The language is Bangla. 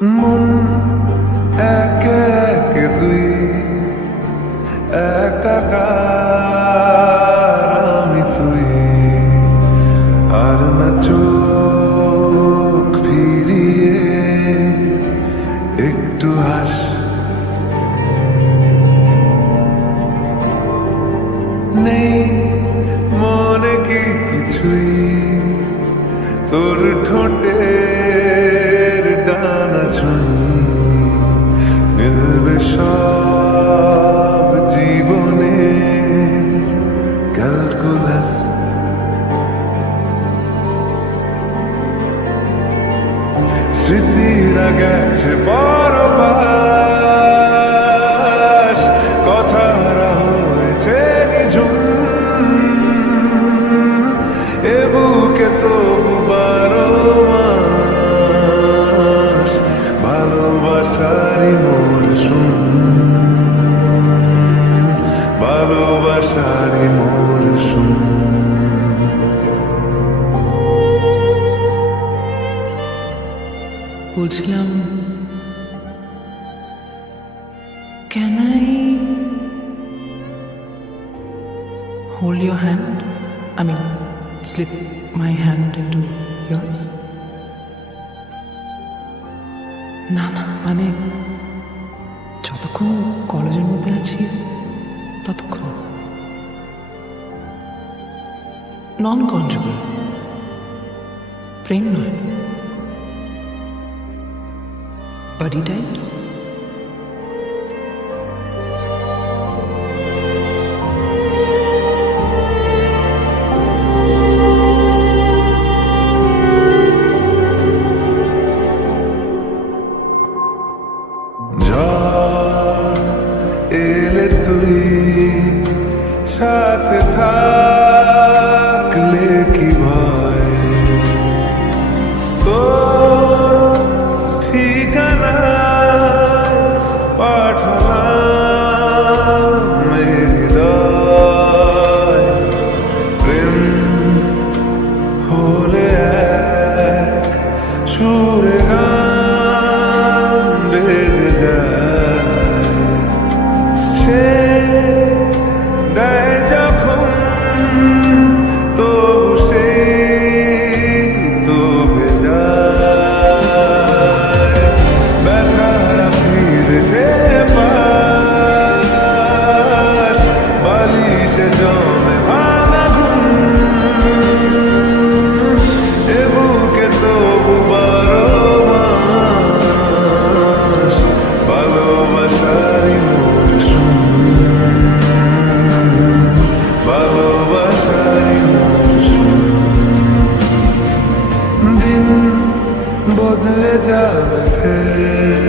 মন এক এক দুই, একাকার আমি তুই। আর না চোখ ফিরিয়ে একটু হাস। নেই মনে কি কিছুই তোর ঠোঁটের gete bar can I hold your hand I mean slip my hand into yours না না মানে যতক্ষণ কলেজের মধ্যে আছি, ততক্ষণ নন কনজুগাল প্রেম নয়। Buddy types? এলে তুই সাথে থাকলে of a here